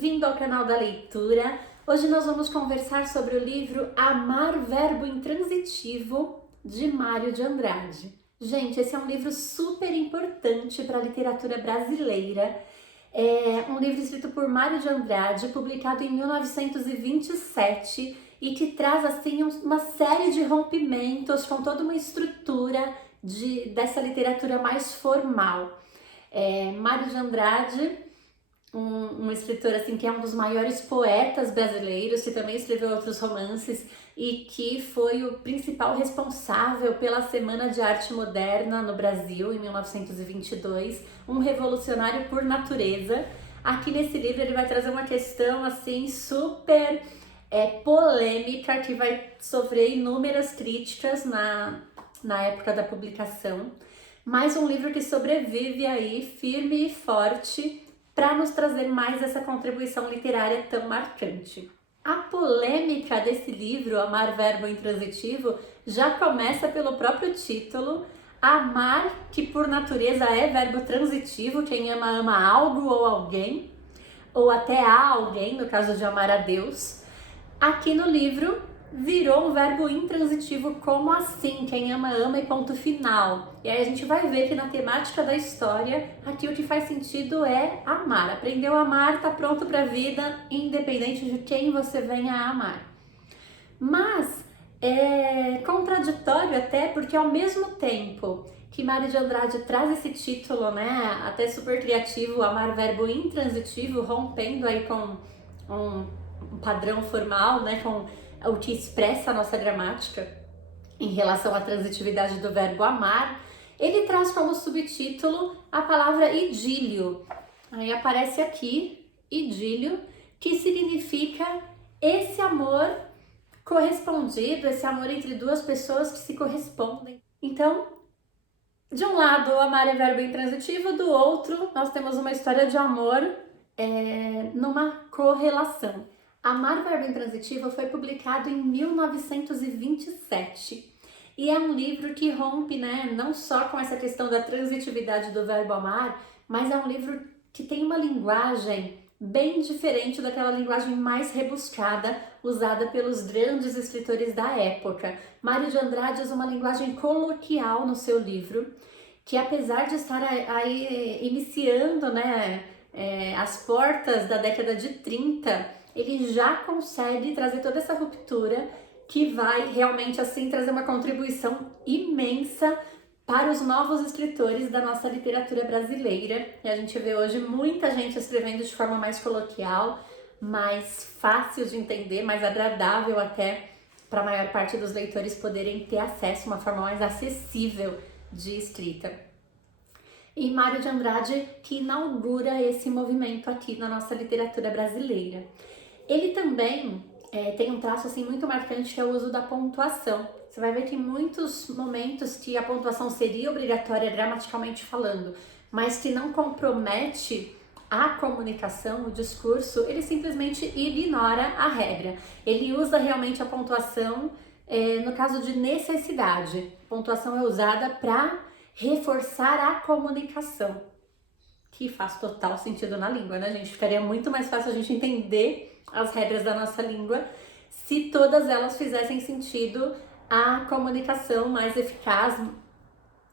bem-vindo ao canal da leitura. Hoje nós vamos conversar sobre o livro Amar, Verbo Intransitivo, de Mário de Andrade. Gente, esse é um livro super importante para a literatura brasileira. É um livro escrito por Mário de Andrade, publicado em 1927 e que traz assim uma série de rompimentos com toda uma estrutura dessa literatura mais formal. Mário de Andrade, um escritor assim que é um dos maiores poetas brasileiros, que também escreveu outros romances e que foi o principal responsável pela Semana de Arte Moderna no Brasil em 1922, um revolucionário por natureza. Aqui nesse livro ele vai trazer uma questão assim super polêmica, que vai sofrer inúmeras críticas na época da publicação, mas um livro que sobrevive aí firme e forte para nos trazer mais essa contribuição literária tão marcante. A polêmica desse livro, Amar, Verbo Intransitivo, já começa pelo próprio título. Amar, que por natureza é verbo transitivo, quem ama, ama algo ou alguém, ou até a alguém, no caso de amar a Deus. Aqui no livro virou um verbo intransitivo, como assim? Quem ama, ama e ponto final. E aí a gente vai ver que na temática da história, aqui o que faz sentido é amar. Aprendeu a amar, tá pronto pra vida, independente de quem você venha a amar. Mas é contraditório até, porque ao mesmo tempo que Mário de Andrade traz esse título, né, até super criativo, Amar, Verbo Intransitivo, rompendo aí com um padrão formal, né, com o que expressa a nossa gramática em relação à transitividade do verbo amar, ele traz como subtítulo a palavra idílio. Aí aparece aqui, idílio, que significa esse amor correspondido, esse amor entre duas pessoas que se correspondem. Então, de um lado, amar é verbo intransitivo, do outro, nós temos uma história de amor numa correlação. Amar, Verbo Intransitivo foi publicado em 1927 e é um livro que rompe, né, não só com essa questão da transitividade do verbo amar, mas é um livro que tem uma linguagem bem diferente daquela linguagem mais rebuscada usada pelos grandes escritores da época. Mário de Andrade usa uma linguagem coloquial no seu livro, que apesar de estar aí iniciando, né, as portas da década de 30, ele já consegue trazer toda essa ruptura que vai realmente assim trazer uma contribuição imensa para os novos escritores da nossa literatura brasileira. E a gente vê hoje muita gente escrevendo de forma mais coloquial, mais fácil de entender, mais agradável até para a maior parte dos leitores poderem ter acesso, uma forma mais acessível de escrita. E Mário de Andrade que inaugura esse movimento aqui na nossa literatura brasileira. Ele também tem um traço assim muito marcante, que é o uso da pontuação. Você vai ver que em muitos momentos que a pontuação seria obrigatória gramaticalmente falando, mas que não compromete a comunicação, o discurso, ele simplesmente ignora a regra. Ele usa realmente a pontuação no caso de necessidade. A pontuação é usada para reforçar a comunicação, que faz total sentido na língua, né, gente? Ficaria muito mais fácil a gente entender as regras da nossa língua se todas elas fizessem sentido à comunicação mais eficaz,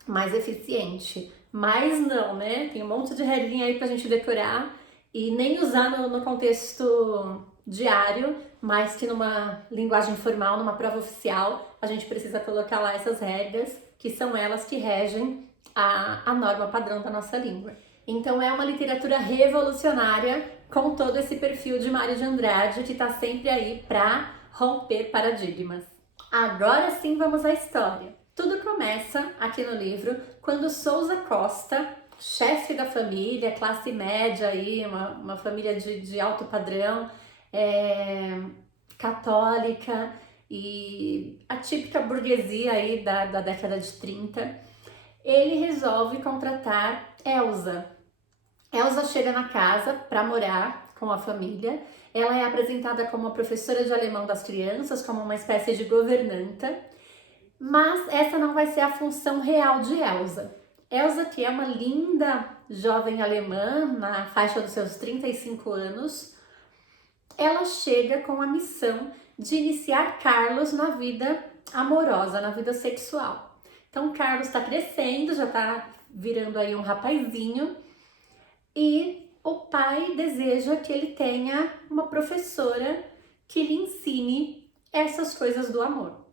mais eficiente. Mas não, né? Tem um monte de regrinha aí pra gente decorar e nem usar no contexto diário, mas que numa linguagem formal, numa prova oficial, a gente precisa colocar lá essas regras, que são elas que regem a norma padrão da nossa língua. Então é uma literatura revolucionária com todo esse perfil de Mário de Andrade, que está sempre aí para romper paradigmas. Agora sim vamos à história. Tudo começa aqui no livro quando Souza Costa, chefe da família, classe média aí, uma família de alto padrão, católica e a típica burguesia aí da década de 30, ele resolve contratar Elsa. Elsa chega na casa para morar com a família. Ela é apresentada como uma professora de alemão das crianças, como uma espécie de governanta, mas essa não vai ser a função real de Elsa. Elsa, que é uma linda jovem alemã, na faixa dos seus 35 anos, ela chega com a missão de iniciar Carlos na vida amorosa, na vida sexual. Então Carlos está crescendo, já está virando aí um rapazinho, e o pai deseja que ele tenha uma professora que lhe ensine essas coisas do amor.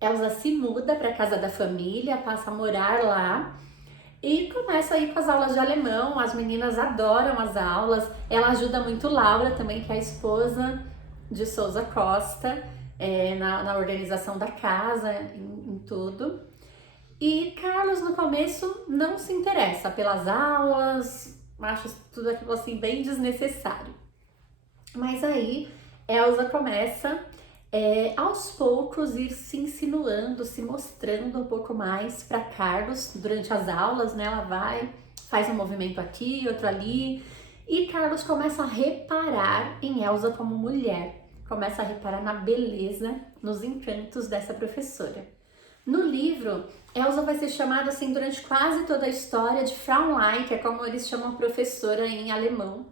Elsa se muda para a casa da família, passa a morar lá e começa a ir com as aulas de alemão. As meninas adoram as aulas. Ela ajuda muito Laura também, que é a esposa de Souza Costa, na organização da casa, em tudo. E Carlos no começo não se interessa pelas aulas, acha tudo aquilo assim bem desnecessário. Mas aí Elsa começa aos poucos ir se insinuando, se mostrando um pouco mais para Carlos durante as aulas, né? Ela vai, faz um movimento aqui, outro ali, e Carlos começa a reparar em Elsa como mulher, começa a reparar na beleza, nos encantos dessa professora. No livro, Elsa vai ser chamada assim durante quase toda a história de Fraulein, que é como eles chamam professora em alemão.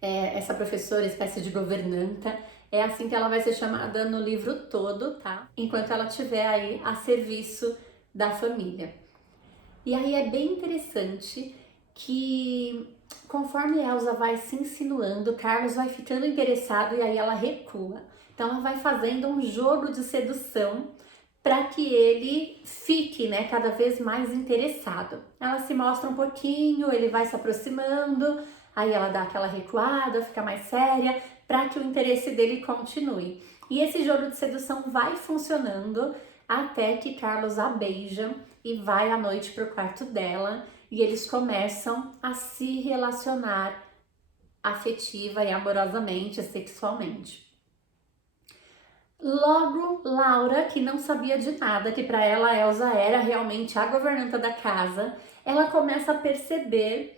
Essa professora, espécie de governanta, é assim que ela vai ser chamada no livro todo, tá? Enquanto ela estiver aí a serviço da família. E aí é bem interessante que conforme Elsa vai se insinuando, Carlos vai ficando interessado e aí ela recua. Então ela vai fazendo um jogo de sedução para que ele fique, né, cada vez mais interessado. Ela se mostra um pouquinho, ele vai se aproximando, aí ela dá aquela recuada, fica mais séria, para que o interesse dele continue. E esse jogo de sedução vai funcionando até que Carlos a beija e vai à noite para o quarto dela e eles começam a se relacionar afetiva e amorosamente, sexualmente. Logo, Laura, que não sabia de nada, que para ela Elsa era realmente a governanta da casa, ela começa a perceber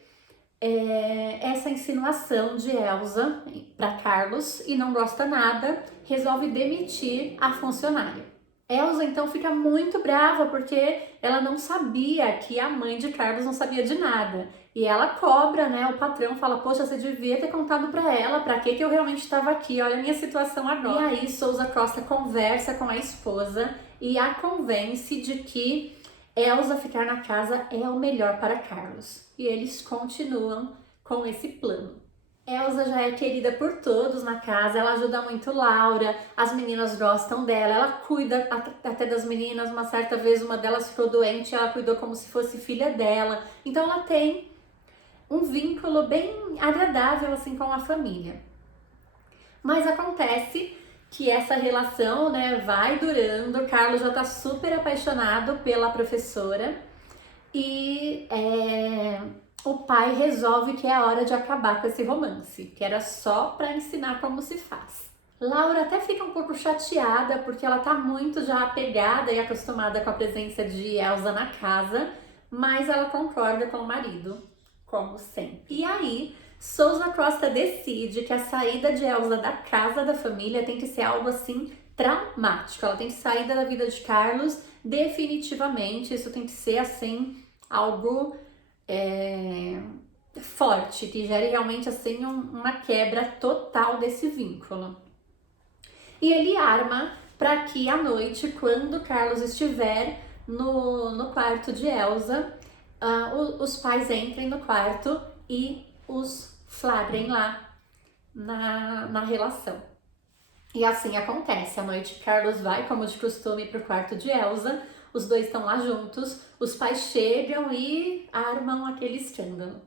essa insinuação de Elsa para Carlos e não gosta nada, resolve demitir a funcionária. Elsa então fica muito brava porque ela não sabia que a mãe de Carlos não sabia de nada. E ela cobra, né? O patrão fala, poxa, você devia ter contado para ela, para que eu realmente estava aqui, olha a minha situação agora. E aí Souza Costa conversa com a esposa e a convence de que Elsa ficar na casa é o melhor para Carlos. E eles continuam com esse plano. Elsa já é querida por todos na casa, ela ajuda muito Laura, as meninas gostam dela, ela cuida até das meninas. Uma certa vez uma delas ficou doente, ela cuidou como se fosse filha dela. Então ela tem um vínculo bem agradável assim com a família. Mas acontece que essa relação, né, vai durando. Carlos já tá super apaixonado pela professora e o pai resolve que é a hora de acabar com esse romance, que era só para ensinar como se faz. Laura até fica um pouco chateada porque ela tá muito já apegada e acostumada com a presença de Elsa na casa, mas ela concorda com o marido, como sempre. E aí, Souza Costa decide que a saída de Elsa da casa da família tem que ser algo assim traumático. Ela tem que sair da vida de Carlos definitivamente. Isso tem que ser assim algo forte, que gere realmente assim uma quebra total desse vínculo. E ele arma para que à noite, quando Carlos estiver no quarto de Elsa, os pais entrem no quarto e os flagrem lá na relação. E assim acontece. À noite, Carlos vai, como de costume, para o quarto de Elsa. Os dois estão lá juntos. Os pais chegam e armam aquele escândalo.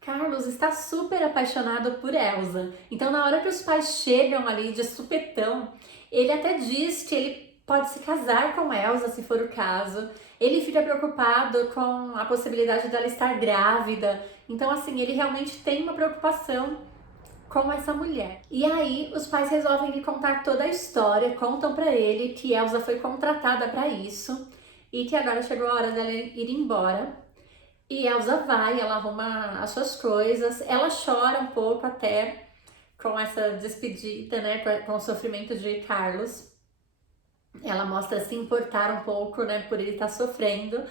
Carlos está super apaixonado por Elsa. Então, na hora que os pais chegam ali de supetão, ele até diz que ele pode se casar com Elsa, se for o caso. Ele fica preocupado com a possibilidade dela estar grávida. Então, assim, ele realmente tem uma preocupação com essa mulher. E aí, os pais resolvem lhe contar toda a história, contam para ele que Elsa foi contratada para isso e que agora chegou a hora dela ir embora. E Elsa vai, ela arruma as suas coisas, ela chora um pouco até com essa despedida, né, com o sofrimento de Carlos. Ela mostra se importar um pouco, né, por ele estar sofrendo,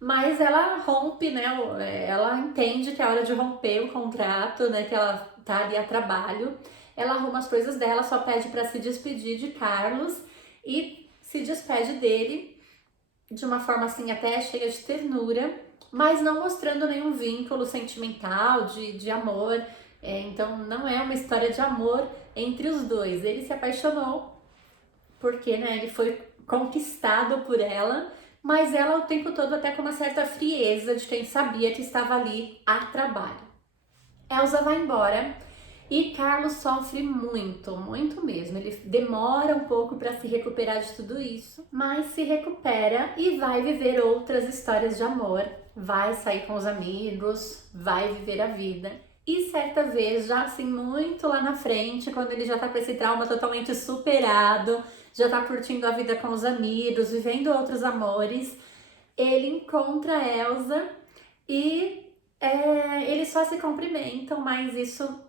mas ela rompe, né, ela entende que é hora de romper o contrato, né, que ela tá ali a trabalho. ela arruma as coisas dela, só pede para se despedir de Carlos e se despede dele de uma forma assim até cheia de ternura, mas não mostrando nenhum vínculo sentimental, de amor. Então não é uma história de amor entre os dois. Ele se apaixonou porque, né, ele foi conquistado por ela, mas ela o tempo todo até com uma certa frieza de quem sabia que estava ali a trabalho. Elsa vai embora e Carlos sofre muito, muito mesmo. Ele demora um pouco para se recuperar de tudo isso, mas se recupera e vai viver outras histórias de amor, vai sair com os amigos, vai viver a vida. E certa vez, já assim, muito lá na frente, quando ele já tá com esse trauma totalmente superado, já tá curtindo a vida com os amigos, vivendo outros amores, ele encontra a Elsa e eles só se cumprimentam, mas isso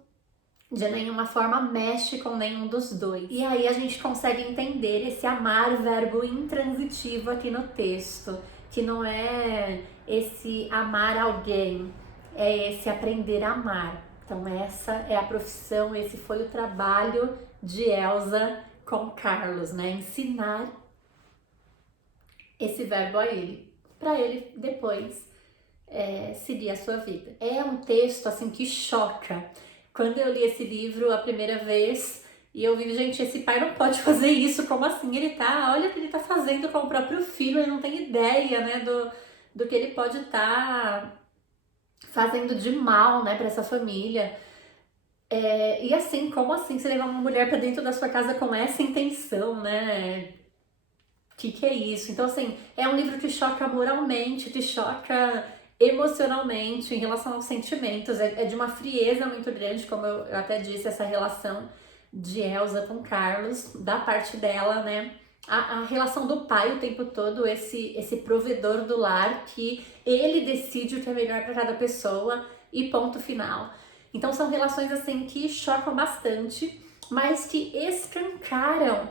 de nenhuma forma mexe com nenhum dos dois. E aí a gente consegue entender esse amar, verbo intransitivo aqui no texto, que não é esse amar alguém, é esse aprender a amar. Então essa é a profissão, esse foi o trabalho de Elsa com Carlos, né? Ensinar esse verbo a ele, para ele depois seguir a sua vida. É um texto assim que choca. Quando eu li esse livro a primeira vez e eu vi, gente, esse pai não pode fazer isso, como assim? Olha o que ele tá fazendo com o próprio filho, ele não tem ideia, né, do que ele pode estar fazendo de mal, né, para essa família. E assim, como assim você levar uma mulher para dentro da sua casa com essa intenção, né? Que é isso? Então, assim, é um livro que choca moralmente, que choca emocionalmente em relação aos sentimentos. É de uma frieza muito grande, como eu até disse, essa relação de Elsa com Carlos, da parte dela, né? A relação do pai o tempo todo, esse provedor do lar, que ele decide o que é melhor para cada pessoa e ponto final. Então são relações assim que chocam bastante, mas que escancaram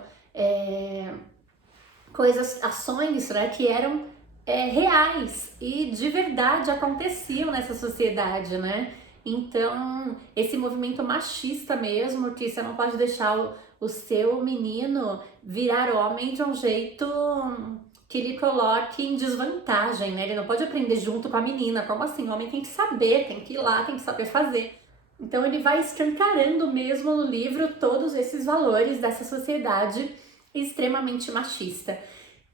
ações, né, que eram reais e de verdade aconteciam nessa sociedade, né? Então, esse movimento machista mesmo, que você não pode deixar o seu menino virar homem de um jeito que lhe coloque em desvantagem, né? Ele não pode aprender junto com a menina. Como assim? O homem tem que saber, tem que ir lá, tem que saber fazer. Então, ele vai escancarando mesmo no livro todos esses valores dessa sociedade extremamente machista.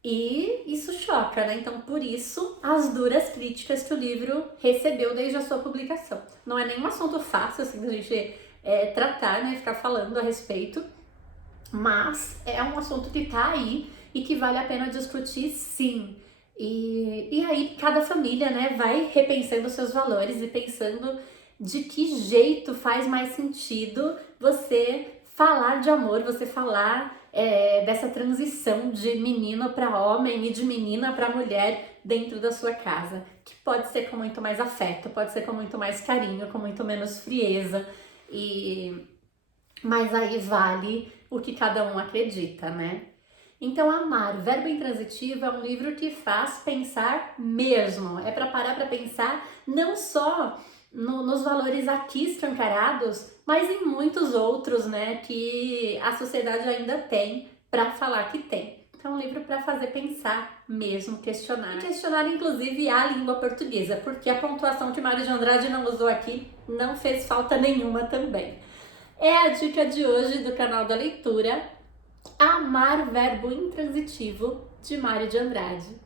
E isso choca, né? Então, por isso, as duras críticas que o livro recebeu desde a sua publicação. Não é nenhum assunto fácil, assim, da gente tratar, né? Ficar falando a respeito. Mas é um assunto que tá aí e que vale a pena discutir, sim. E aí, cada família, né, vai repensando seus valores e pensando de que jeito faz mais sentido você falar de amor, você falar dessa transição de menino para homem e de menina para mulher dentro da sua casa, que pode ser com muito mais afeto, pode ser com muito mais carinho, com muito menos frieza, mas aí vale o que cada um acredita, né? Então, Amar, verbo intransitivo, é um livro que faz pensar mesmo, é para parar para pensar não só nos valores aqui escancarados, mas em muitos outros, né, que a sociedade ainda tem para falar que tem. Então, é um livro para fazer pensar mesmo, questionar. E questionar, inclusive, a língua portuguesa, porque a pontuação que Mário de Andrade não usou aqui não fez falta nenhuma também. É a dica de hoje do canal da leitura, Amar, verbo intransitivo, de Mário de Andrade.